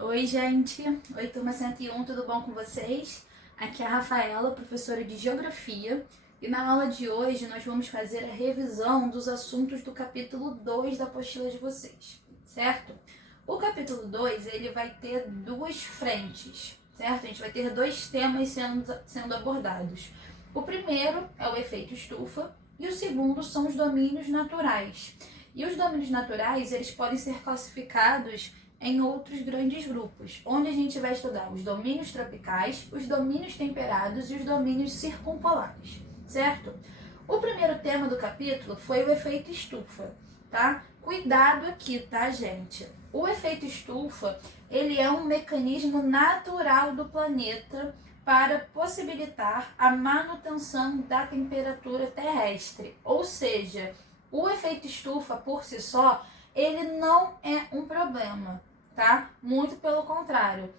Oi, gente. Oi, turma 101, tudo bom com vocês? Aqui é a Rafaela, professora de Geografia, e na aula de hoje nós vamos fazer a revisão dos assuntos do capítulo 2 da apostila de vocês, certo? O capítulo 2, ele vai ter duas frentes, certo? A gente vai ter dois temas sendo abordados. O primeiro é o efeito estufa e o segundo são os domínios naturais. E os domínios naturais, eles podem ser classificados em outros grandes grupos, onde a gente vai estudar os domínios tropicais, os domínios temperados e os domínios circumpolares, certo? O primeiro tema do capítulo foi o efeito estufa, tá? Cuidado aqui, tá, gente? O efeito estufa, ele é um mecanismo natural do planeta para possibilitar a manutenção da temperatura terrestre, ou seja, o efeito estufa por si só, ele não é um problema, tá? Muito pelo contrário.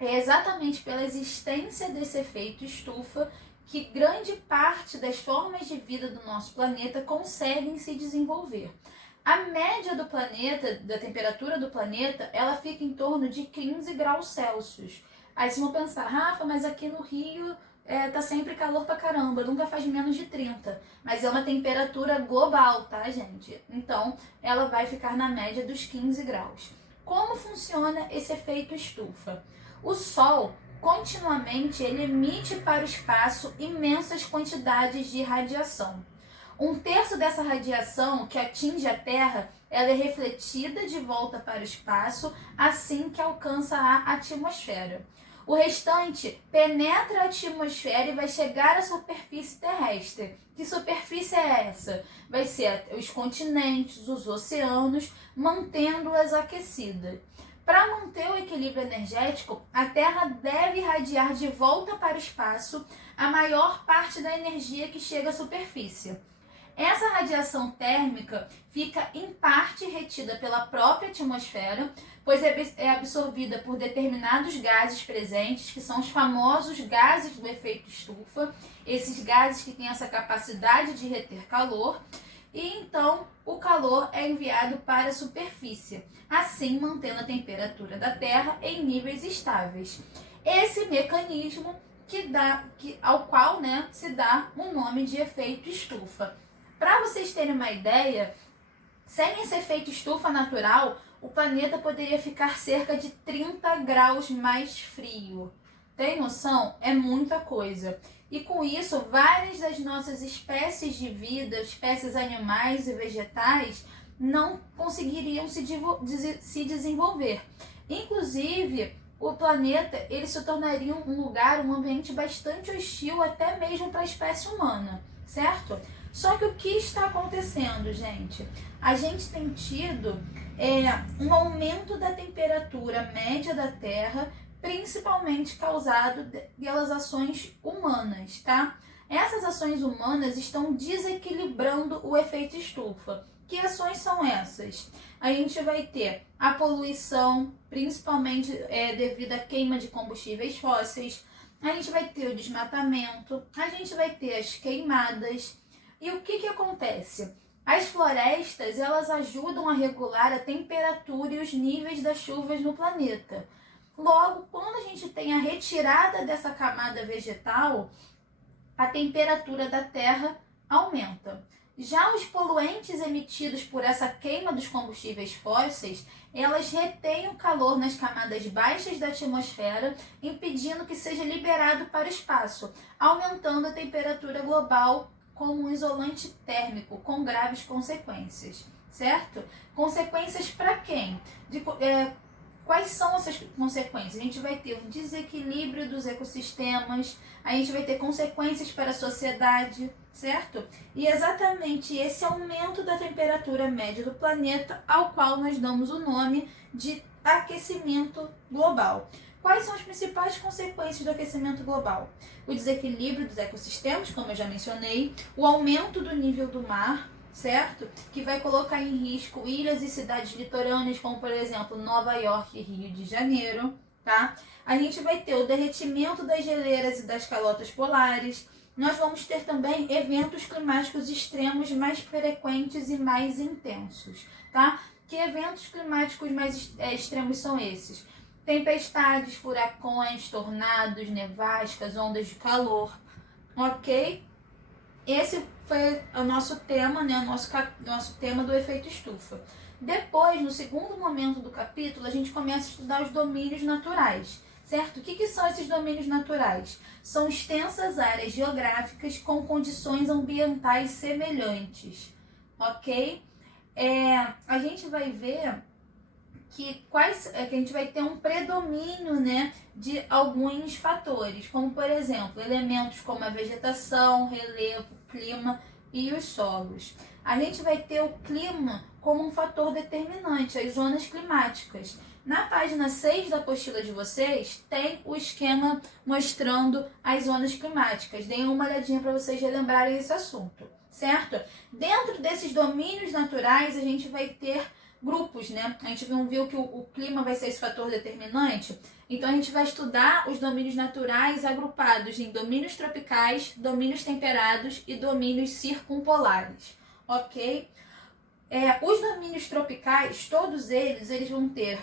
É exatamente pela existência desse efeito estufa que grande parte das formas de vida do nosso planeta conseguem se desenvolver. A média do planeta, da temperatura do planeta, ela fica em torno de 15 graus Celsius. Aí vocês vão pensar, Rafa, mas aqui no Rio tá sempre calor pra caramba, nunca faz menos de 30. Mas é uma temperatura global, tá, gente? Então, ela vai ficar na média dos 15 graus. Como funciona esse efeito estufa? O Sol, continuamente, ele emite para o espaço imensas quantidades de radiação. Um terço dessa radiação que atinge a Terra, ela é refletida de volta para o espaço assim que alcança a atmosfera. O restante penetra a atmosfera e vai chegar à superfície terrestre. Que superfície é essa? Vai ser os continentes, os oceanos, mantendo-as aquecidas. Para manter o equilíbrio energético, a Terra deve irradiar de volta para o espaço a maior parte da energia que chega à superfície. Essa radiação térmica fica em parte retida pela própria atmosfera, pois é absorvida por determinados gases presentes, que são os famosos gases do efeito estufa, esses gases que têm essa capacidade de reter calor, e então o calor é enviado para a superfície, assim mantendo a temperatura da Terra em níveis estáveis. Esse mecanismo ao qual se dá o nome de efeito estufa. Para vocês terem uma ideia, sem esse efeito estufa natural, o planeta poderia ficar cerca de 30 graus mais frio. Tem noção? É muita coisa. E com isso, várias das nossas espécies de vida, espécies animais e vegetais, não conseguiriam se desenvolver. Inclusive, o planeta ele se tornaria um lugar, um ambiente bastante hostil até mesmo para a espécie humana, certo? Só que o que está acontecendo, gente? A gente tem tido um aumento da temperatura média da Terra, principalmente causado pelas ações humanas, tá? Essas ações humanas estão desequilibrando o efeito estufa. Que ações são essas? A gente vai ter a poluição, principalmente devido à queima de combustíveis fósseis, a gente vai ter o desmatamento, a gente vai ter as queimadas. E o que acontece? As florestas, elas ajudam a regular a temperatura e os níveis das chuvas no planeta. Logo, quando a gente tem a retirada dessa camada vegetal, a temperatura da Terra aumenta. Já os poluentes emitidos por essa queima dos combustíveis fósseis, elas retêm o calor nas camadas baixas da atmosfera, impedindo que seja liberado para o espaço, aumentando a temperatura global como um isolante térmico, com graves consequências, certo? Consequências para quem? Quais são essas consequências? A gente vai ter um desequilíbrio dos ecossistemas, a gente vai ter consequências para a sociedade, certo? E exatamente esse aumento da temperatura média do planeta, ao qual nós damos o nome de aquecimento global. Quais são as principais consequências do aquecimento global? O desequilíbrio dos ecossistemas, como eu já mencionei, o aumento do nível do mar, certo? Que vai colocar em risco ilhas e cidades litorâneas, como por exemplo Nova York e Rio de Janeiro, tá? A gente vai ter o derretimento das geleiras e das calotas polares. Nós vamos ter também eventos climáticos extremos mais frequentes e mais intensos, tá? Que eventos climáticos mais extremos são esses? tempestades, furacões, tornados, nevascas, ondas de calor, ok? Esse foi o nosso tema, né? Nosso tema do efeito estufa. Depois, no segundo momento do capítulo, a gente começa a estudar os domínios naturais, certo? O que são esses domínios naturais? São extensas áreas geográficas com condições ambientais semelhantes, ok? A gente vai ver que a gente vai ter um predomínio, né, de alguns fatores, como por exemplo, elementos como a vegetação, relevo, clima e os solos. A gente vai ter o clima como um fator determinante, as zonas climáticas. Na página 6 da apostila de vocês, tem o esquema mostrando as zonas climáticas. Deem uma olhadinha para vocês relembrarem esse assunto, certo? Dentro desses domínios naturais, a gente vai ter grupos, né? A gente viu que o clima vai ser esse fator determinante. Então, a gente vai estudar os domínios naturais agrupados em domínios tropicais, domínios temperados e domínios circumpolares, ok? Os domínios tropicais, todos eles vão ter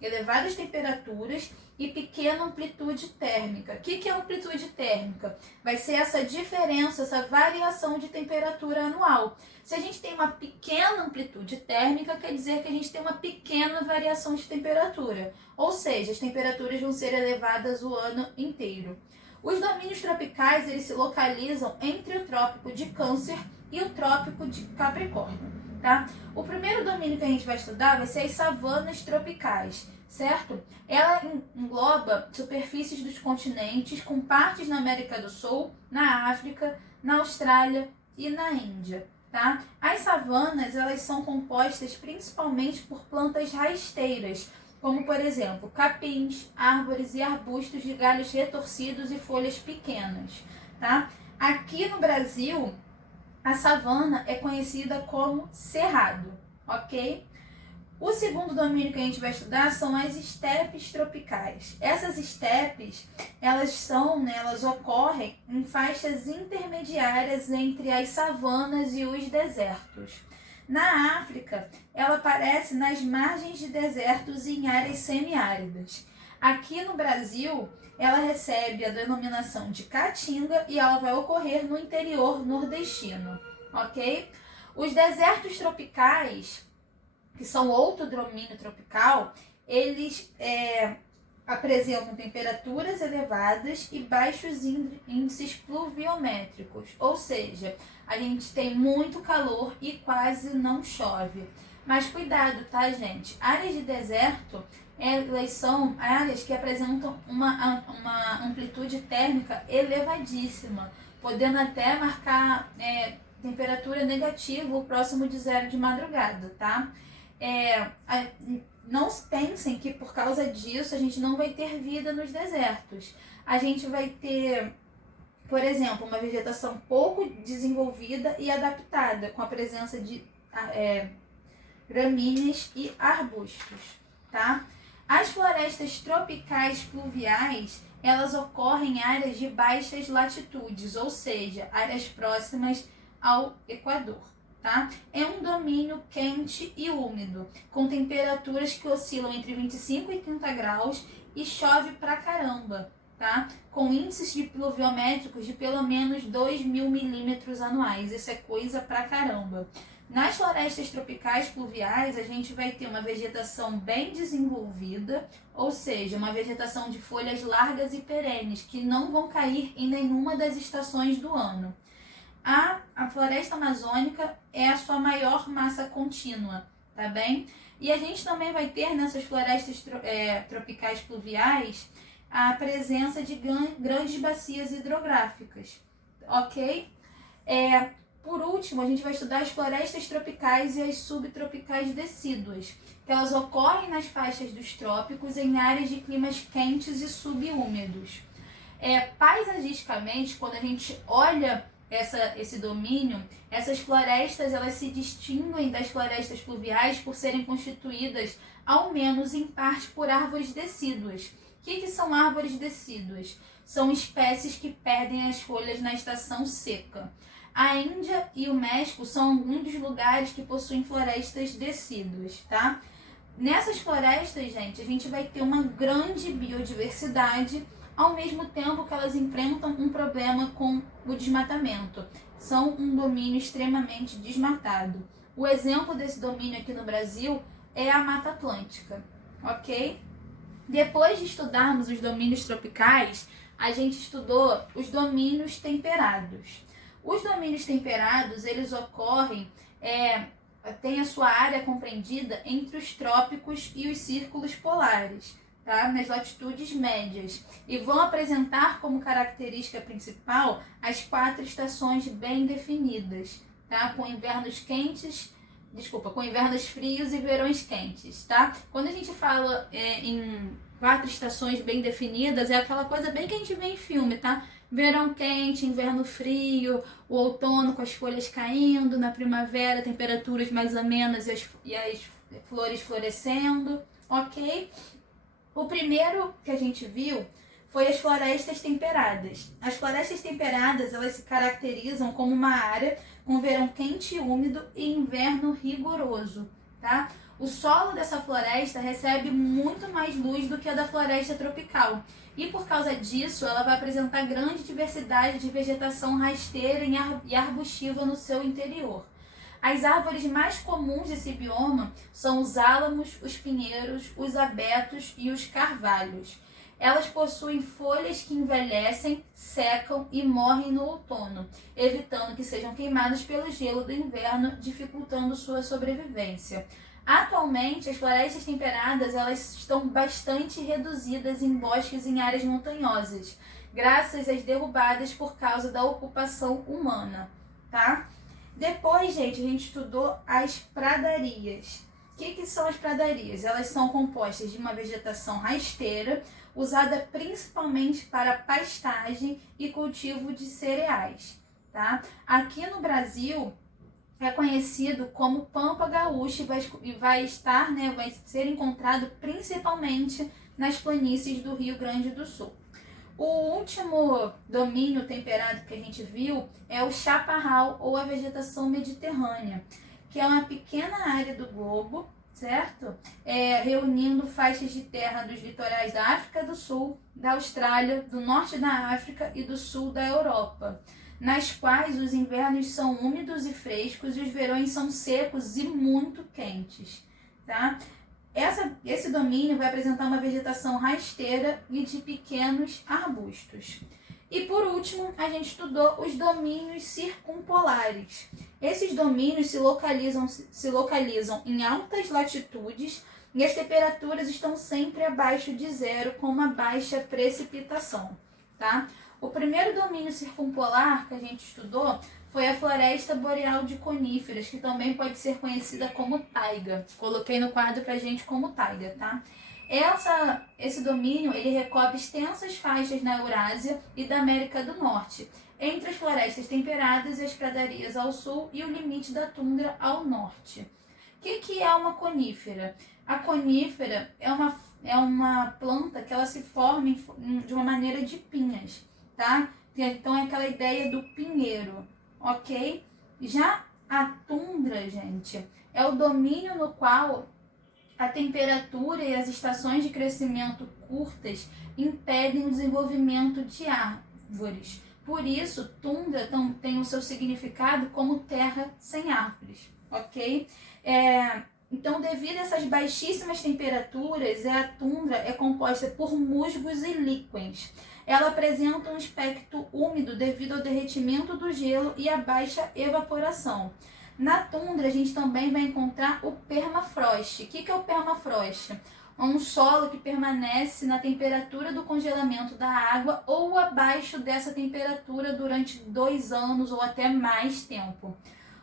elevadas temperaturas e pequena amplitude térmica. O que é amplitude térmica? Vai ser essa diferença, essa variação de temperatura anual. Se a gente tem uma pequena amplitude térmica, quer dizer que a gente tem uma pequena variação de temperatura. Ou seja, as temperaturas vão ser elevadas o ano inteiro. Os domínios tropicais, eles se localizam entre o trópico de Câncer e o trópico de Capricórnio. Tá? O primeiro domínio que a gente vai estudar vai ser as savanas tropicais, certo? Ela engloba superfícies dos continentes com partes na América do Sul, na África, na Austrália e na Índia. Tá? As savanas, elas são compostas principalmente por plantas rasteiras, como por exemplo, capins, árvores e arbustos de galhos retorcidos e folhas pequenas. Tá? Aqui no Brasil, a savana é conhecida como cerrado, ok? O segundo domínio que a gente vai estudar são as estepes tropicais. Essas estepes, elas ocorrem em faixas intermediárias entre as savanas e os desertos. Na África, ela aparece nas margens de desertos e em áreas semiáridas. Aqui no Brasil, ela recebe a denominação de caatinga e ela vai ocorrer no interior nordestino, ok? Os desertos tropicais, que são outro domínio tropical, eles apresentam temperaturas elevadas e baixos índices pluviométricos, ou seja, a gente tem muito calor e quase não chove. Mas cuidado, tá, gente? Áreas de deserto, elas são áreas que apresentam uma amplitude térmica elevadíssima, podendo até marcar temperatura negativa ou próximo de zero de madrugada, tá? Não pensem que por causa disso a gente não vai ter vida nos desertos. A gente vai ter, por exemplo, uma vegetação pouco desenvolvida e adaptada, com a presença de gramíneas e arbustos, tá? As florestas tropicais pluviais, elas ocorrem em áreas de baixas latitudes, ou seja, áreas próximas ao Equador, tá? É um domínio quente e úmido, com temperaturas que oscilam entre 25 e 30 graus e chove pra caramba, tá? Com índices de pluviométricos de pelo menos 2.000 milímetros anuais, isso é coisa pra caramba. Nas florestas tropicais pluviais, a gente vai ter uma vegetação bem desenvolvida, ou seja, uma vegetação de folhas largas e perenes, que não vão cair em nenhuma das estações do ano. A floresta amazônica é a sua maior massa contínua, tá bem? E a gente também vai ter nessas florestas tropicais pluviais a presença de grandes bacias hidrográficas, ok? Por último, a gente vai estudar as florestas tropicais e as subtropicais decíduas, que elas ocorrem nas faixas dos trópicos em áreas de climas quentes e subúmidos. Paisagisticamente, quando a gente olha esse domínio, essas florestas elas se distinguem das florestas pluviais por serem constituídas, ao menos em parte, por árvores decíduas. O que são árvores decíduas? São espécies que perdem as folhas na estação seca. A Índia e o México são alguns dos lugares que possuem florestas decíduas, tá? Nessas florestas, gente, a gente vai ter uma grande biodiversidade, ao mesmo tempo que elas enfrentam um problema com o desmatamento. São um domínio extremamente desmatado. O exemplo desse domínio aqui no Brasil é a Mata Atlântica, ok? Depois de estudarmos os domínios tropicais, a gente estudou os domínios temperados. Os domínios temperados, eles ocorrem, tem a sua área compreendida entre os trópicos e os círculos polares, tá? Nas latitudes médias, e vão apresentar como característica principal as 4 estações bem definidas, tá? Com invernos frios e verões quentes, tá? Quando a gente fala em 4 estações bem definidas, é aquela coisa bem que a gente vê em filme, tá? Verão quente, inverno frio, o outono com as folhas caindo, na primavera temperaturas mais amenas e as flores florescendo, ok? O primeiro que a gente viu foi as florestas temperadas. As florestas temperadas, elas se caracterizam como uma área com verão quente e úmido e inverno rigoroso, tá? O solo dessa floresta recebe muito mais luz do que a da floresta tropical. E por causa disso, ela vai apresentar grande diversidade de vegetação rasteira e arbustiva no seu interior. As árvores mais comuns desse bioma são os álamos, os pinheiros, os abetos e os carvalhos. Elas possuem folhas que envelhecem, secam e morrem no outono, evitando que sejam queimadas pelo gelo do inverno, dificultando sua sobrevivência. Atualmente, as florestas temperadas elas estão bastante reduzidas em bosques em áreas montanhosas, graças às derrubadas por causa da ocupação humana, tá? Depois, gente, a gente estudou as pradarias. O que são as pradarias? Elas são compostas de uma vegetação rasteira, usada principalmente para pastagem e cultivo de cereais, tá? Aqui no Brasil, é conhecido como Pampa Gaúcha e vai ser encontrado principalmente nas planícies do Rio Grande do Sul. O último domínio temperado que a gente viu é o chaparral ou a vegetação mediterrânea, que é uma pequena área do globo, certo? Reunindo faixas de terra dos litorais da África do Sul, da Austrália, do norte da África e do sul da Europa, nas quais os invernos são úmidos e frescos e os verões são secos e muito quentes, tá? Esse domínio vai apresentar uma vegetação rasteira e de pequenos arbustos. E por último, a gente estudou os domínios circumpolares. Esses domínios se localizam em altas latitudes e as temperaturas estão sempre abaixo de zero, com uma baixa precipitação, tá? O primeiro domínio circumpolar que a gente estudou foi a floresta boreal de coníferas, que também pode ser conhecida como taiga. Coloquei no quadro pra gente como taiga, tá? Esse domínio, ele recobre extensas faixas na Eurásia e da América do Norte, entre as florestas temperadas e as pradarias ao sul e o limite da tundra ao norte. O que é uma conífera? A conífera é uma planta que ela se forma de uma maneira de pinhas, tá? Então é aquela ideia do pinheiro, ok? Já a tundra, gente, é o domínio no qual a temperatura e as estações de crescimento curtas impedem o desenvolvimento de árvores. Por isso, tundra tem o seu significado como terra sem árvores, ok? Então, devido a essas baixíssimas temperaturas, a tundra é composta por musgos e líquens. Ela apresenta um aspecto úmido devido ao derretimento do gelo e à baixa evaporação. Na tundra, a gente também vai encontrar o permafrost. O que é o permafrost? É um solo que permanece na temperatura do congelamento da água ou abaixo dessa temperatura durante 2 anos ou até mais tempo.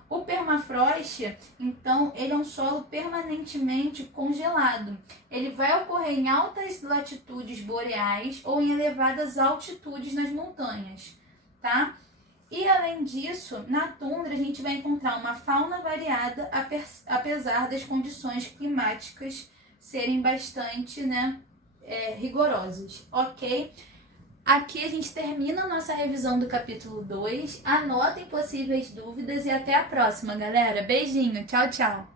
O permafrost, então, ele é um solo permanentemente congelado. Ele vai ocorrer em altas latitudes boreais ou em elevadas altitudes nas montanhas, tá? E além disso, na tundra a gente vai encontrar uma fauna variada, apesar das condições climáticas serem bastante, rigorosas, ok? Aqui a gente termina a nossa revisão do capítulo 2. Anotem possíveis dúvidas e até a próxima, galera. Beijinho, tchau, tchau!